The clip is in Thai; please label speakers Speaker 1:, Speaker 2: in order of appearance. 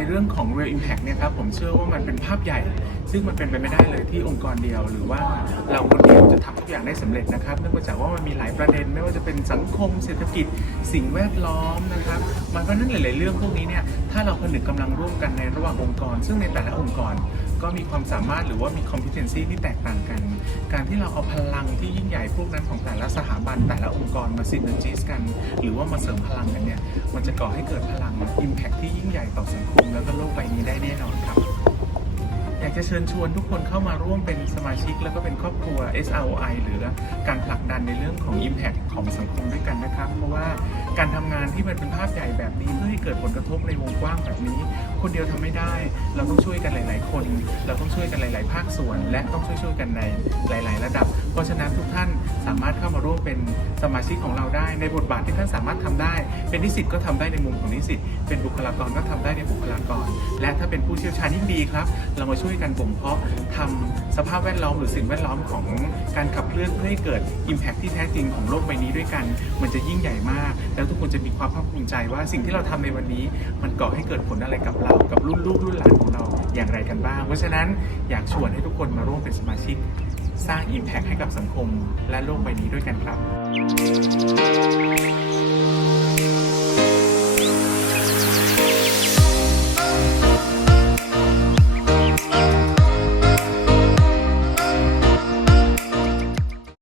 Speaker 1: ในเรื่องของวิทยาการเนี่ยครับผมเชื่อว่ามันเป็นภาพใหญ่ ซึ่งมันเป็นไปไม่ได้เลยที่องค์กรเดียว หรือว่าเราคนเดียวจะทำทุกอย่างได้สำเร็จนะครับเนื่องจากว่ามันมีหลายประเด็น ไม่ว่าจะเป็นสังคมเศรษฐกิจ สิ่งแวดล้อมนะครับ มันก็นั่นหลาย ๆ เรื่องพวกนี้เนี่ยถ้าเราผนึกกำลังร่วมกันในระหว่างองค์กร ซึ่งในแต่ละองค์กรก็มีความสามารถหรือว่ามี competency ที่แตกต่างกัน การที่เราเอาพลังที่ยิ่งใหญ่พวกนั้นของแต่ละสถาบันแต่ละองค์กรมา synergize กัน หรือว่ามาเสริมพลังกันเนี่ย มันจะก่อให้เกิดพลัง impact ที่ยิ่งใหญ่ต่อสังคม แล้วก็โลกใบนี้ได้แน่นอนครับอยากจะเชิญชวนทุกคนเข้ามาร่วมเป็นสมาชิก แล้วก็เป็นครอบครัว SROI หรือการผลักดันในเรื่องของ Impact ของ การทำงานที่มันเป็นภาพใหญ่แบบนี้เพื่อให้เกิดผลกระทบในวงกว้างแบบนี้ คนเดียวทำไม่ได้ เราต้องช่วยกันหลาย ๆ คน เราต้องช่วยกันหลาย ๆ ภาคส่วน และต้องช่วยๆกันในหลาย ๆ ระดับ เพราะฉะนั้นทุกท่านสามารถเข้ามาร่วมเป็นสมาชิกของเราได้ ในบทบาทที่ท่านสามารถทำได้ เป็นนิสิตก็ทำได้ในมุมของนิสิตเป็นบุคลากรก็ทำได้ในบุคลากร และถ้าเป็นผู้เชี่ยวชาญยิ่งดีครับ เรามาช่วยกันบ่มเพาะทำสภาพแวดล้อมหรือสิ่งแวดล้อมของการขับ พื่อเพื่อให้เกิด Impact ที่แท้จริงของโลกใบนี้ด้วยกัน มันจะยิ่งใหญ่มาก แล้วทุกคนจะมีความภาคภูมิใจว่าสิ่งที่เราทำในวันนี้ มันก่อให้เกิดผลอะไรกับเรา กับรุ่นลูกรุ่นหลานของเราอย่างไรกันบ้าง เพราะฉะนั้นอยากชวนให้ทุกคนมาร่วมเป็นสมาชิก สร้าง Impact ให้กับสังคม และโลกใบนี้ด้วยกันครับ